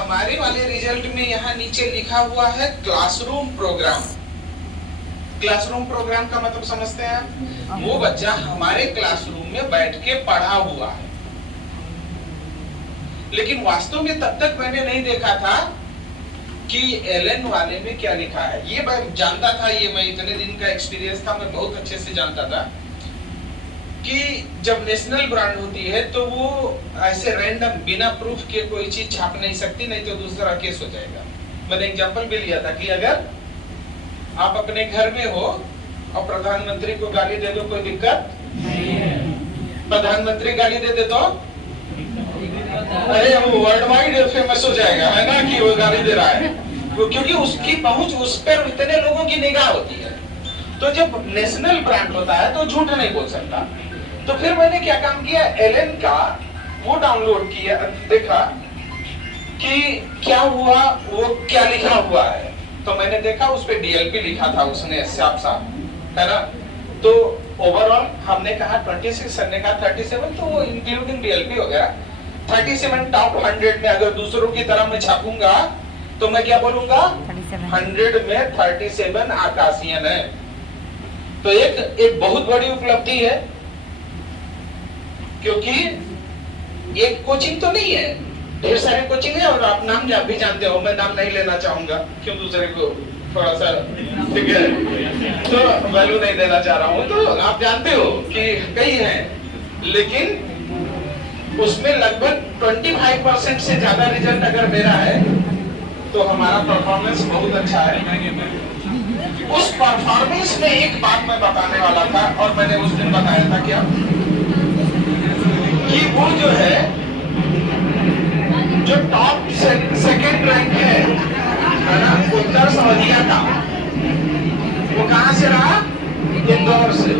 हमारे वाले रिजल्ट में यहाँ नीचे लिखा हुआ है क्लासरूम प्रोग्राम। क्लासरूम प्रोग्राम का मतलब समझते हैं? वो बच्चा हमारे क्लासरूम में बैठ के पढ़ा हुआ है, लेकिन वास्तव में तब तक मैंने नहीं देखा था कि एलन वाले में क्या लिखा है। ये मैं जानता था, ये मैं इतने दिन का एक्सपीरियंस था, मैं बहुत अच्छे से जानता था कि जब नेशनल ब्रांड होती है तो वो ऐसे रैंडम बिना प्रूफ के कोई चीज छाप नहीं सकती, नहीं तो दूसरा केस हो जाएगा। मैंने एग्जांपल भी लिया था कि अगर आप अपने घर में हो और प्रधानमंत्री को गाली दे दो, कोई दिक्कत नहीं है। प्रधानमंत्री गाली दे दे तो अरे वो वर्ल्ड वाइड फेमस हो जाएगा, है ना, कि वो गाली दे रहा है, क्योंकि उसकी पहुंच उस पर इतने लोगों की निगाह होती है। तो जब नेशनल ब्रांड होता है तो झूठ नहीं बोल सकता। तो फिर मैंने क्या काम किया, एलन का वो डाउनलोड किया, देखा कि क्या हुआ, वो क्या लिखा हुआ है। तो मैंने देखा उस पे डीएलपी लिखा था उसने साफ साफ, है ना। तो ओवरऑल हमने कहा 26, सर ने कहा 37, तो वो इंक्लूडिंग डीएलपी हो गया 37। टॉप 100 में अगर दूसरों की तरह मैं छापूंगा तो मैं क्या बोलूंगा, 100 में 37 आकाशियन है। तो एक बहुत बड़ी उपलब्धि है, क्योंकि एक कोचिंग तो नहीं है, ढेर सारे कोचिंग है और आप नाम भी जानते हो, मैं नाम नहीं लेना चाहूंगा, क्यों दूसरे को थोड़ा सा, ठीक है, तो वैल्यू नहीं देना चाह रहा हूं। तो आप जानते हो कि कई हैं, लेकिन उसमें लगभग 25% से ज्यादा रिजल्ट अगर मेरा है तो हमारा परफॉर्मेंस बहुत अच्छा है। उस परफॉर्मेंस में एक बात मैं बताने वाला था, और मैंने उस दिन बताया था क्या, कि वो जो है, जो टॉप सेकंड रैंक है ना, उत्तर सऊदिया का, वो कहां से रहा, इंदौर से।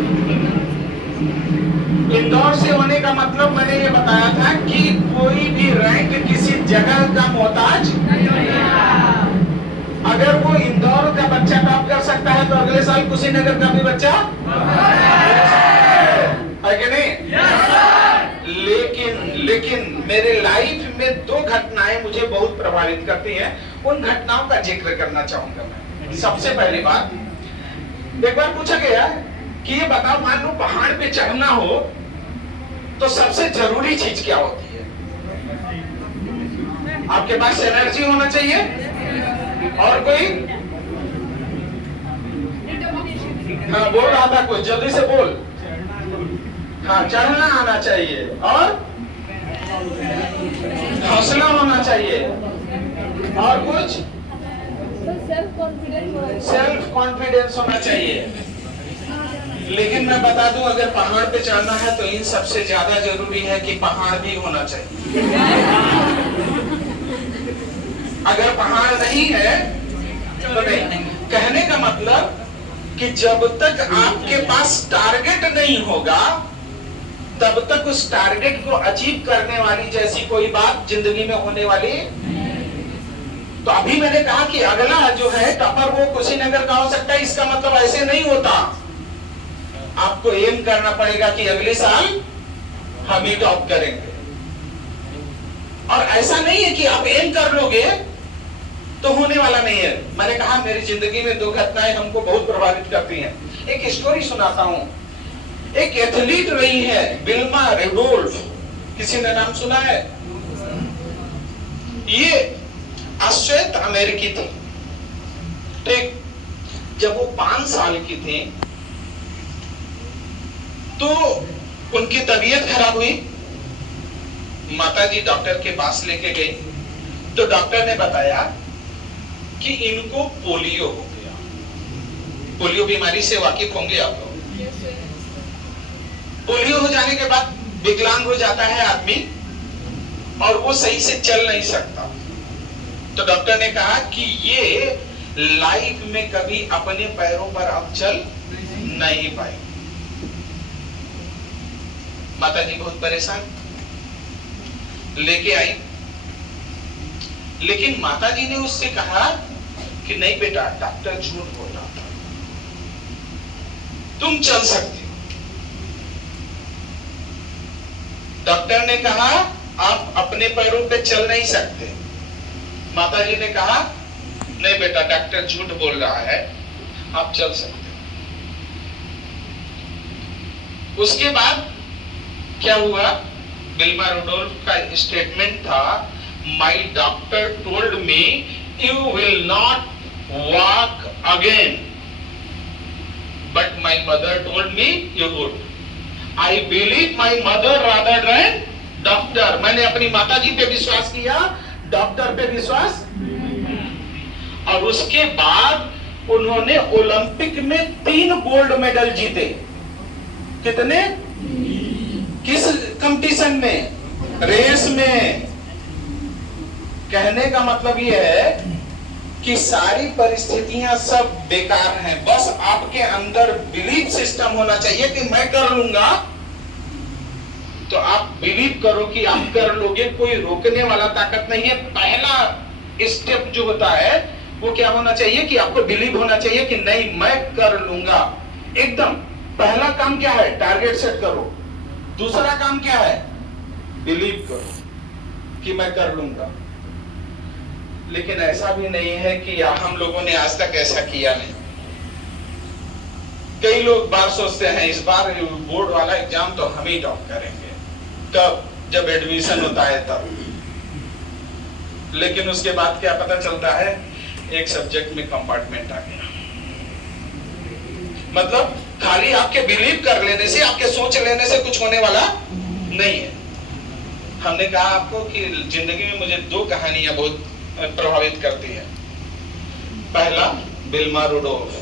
इंदौर से होने का मतलब मैंने ये बताया था कि कोई भी रैंक किसी जगह का मोहताज नहीं है। अगर वो इंदौर का बच्चा टॉप कर सकता है तो अगले साल कुशीनगर का भी बच्चा है कि नहीं। लेकिन मेरे लाइफ में 2 घटनाएं मुझे बहुत प्रभावित करती हैं, उन घटनाओं का जिक्र करना चाहूंगा मैं। सबसे पहली बात, एक बार पूछा गया कि ये बताओ, मान लो पहाड़ पे चढ़ना हो तो सबसे जरूरी चीज क्या होती है? आपके पास एनर्जी होना चाहिए, और कोई, हाँ बोल रहा था कुछ, जल्दी से बोल। हाँ, चढ़ना आना चाहिए, और हौसला होना चाहिए, और कुछ सेल्फ कॉन्फिडेंस होना चाहिए। लेकिन मैं बता दूं, अगर पहाड़ पे चढ़ना है तो इन सबसे ज्यादा जरूरी है कि पहाड़ भी होना चाहिए। अगर पहाड़ नहीं है तो नहीं। कहने का मतलब कि जब तक आपके पास टारगेट नहीं होगा तब तक उस टारगेट को अचीव करने वाली जैसी कोई बात जिंदगी में होने वाली। तो अभी मैंने कहा कि अगला जो है टॉपर वो कुशीनगर का हो सकता है, इसका मतलब ऐसे नहीं होता। आपको एम करना पड़ेगा कि अगले साल हम ही टॉप करेंगे, और ऐसा नहीं है कि आप एम कर लोगे तो होने वाला नहीं है। मैंने कहा मेरी जिंदगी में 2 घटनाएं हमको बहुत प्रभावित करती हैं। एक स्टोरी सुनाता हूं। एक एथलीट रही है विल्मा रेडोल्फ, किसी ने नाम सुना है? ये श्वेत अमेरिकी थी। ठीक, जब वो 5 साल की थी तो उनकी तबीयत खराब हुई। माताजी डॉक्टर के पास लेके गई तो डॉक्टर ने बताया कि इनको पोलियो हो गया। पोलियो बीमारी से वाकिफ होंगे आप लोग। पोलियो हो जाने के बाद विकलांग हो जाता है आदमी, और वो सही से चल नहीं सकता। तो डॉक्टर ने कहा कि ये लाइफ में कभी अपने पैरों पर अब चल नहीं पाए। माताजी बहुत परेशान, लेके आई, लेकिन माताजी ने उससे कहा कि नहीं बेटा, डॉक्टर झूठ बोल रहा था, तुम चल सकती हो। डॉक्टर ने कहा आप अपने पैरों पे चल नहीं सकते, माताजी ने कहा नहीं बेटा, डॉक्टर झूठ बोल रहा है, आप चल सकते हो। उसके बाद क्या हुआ? विल्मा रुडोल्फ का स्टेटमेंट था, माई doctor told me you will not walk again, but my mother told me you would. I believe my mother rather than doctor. मैंने अपनी माताजी पे विश्वास किया, डॉक्टर पे विश्वास। और उसके बाद उन्होंने ओलंपिक में 3 गोल्ड मेडल जीते। कितने? किस कंपटीशन में? रेस में। कहने का मतलब यह है कि सारी परिस्थितियां सब बेकार हैं, बस आपके अंदर बिलीफ सिस्टम होना चाहिए कि मैं कर लूंगा। तो आप बिलीव करो कि आप कर लोगे, कोई रोकने वाला ताकत नहीं है। पहला स्टेप जो होता है वो क्या होना चाहिए कि आपको बिलीव होना चाहिए कि नहीं, मैं कर लूंगा। एकदम पहला काम क्या है? टारगेट सेट करो। दूसरा काम क्या है? बिलीव करो कि मैं कर लूंगा। लेकिन ऐसा भी नहीं है कि हम लोगों ने आज तक ऐसा किया नहीं। कई लोग बार सोचते हैं इस बार बोर्ड वाला एग्जाम तो हम ही टॉप करेंगे। कब? जब एडमिशन होता है तब। लेकिन उसके बाद क्या पता चलता है? एक सब्जेक्ट में कंपार्टमेंट आ गया। मतलब खाली आपके बिलीव कर लेने से, आपके सोच लेने से कुछ होने वाला नहीं है। हमने कहा आपको कि जिंदगी में मुझे 2 कहानियां बहुत प्रभावित करती है। पहला विल्मा रुडोल्फ,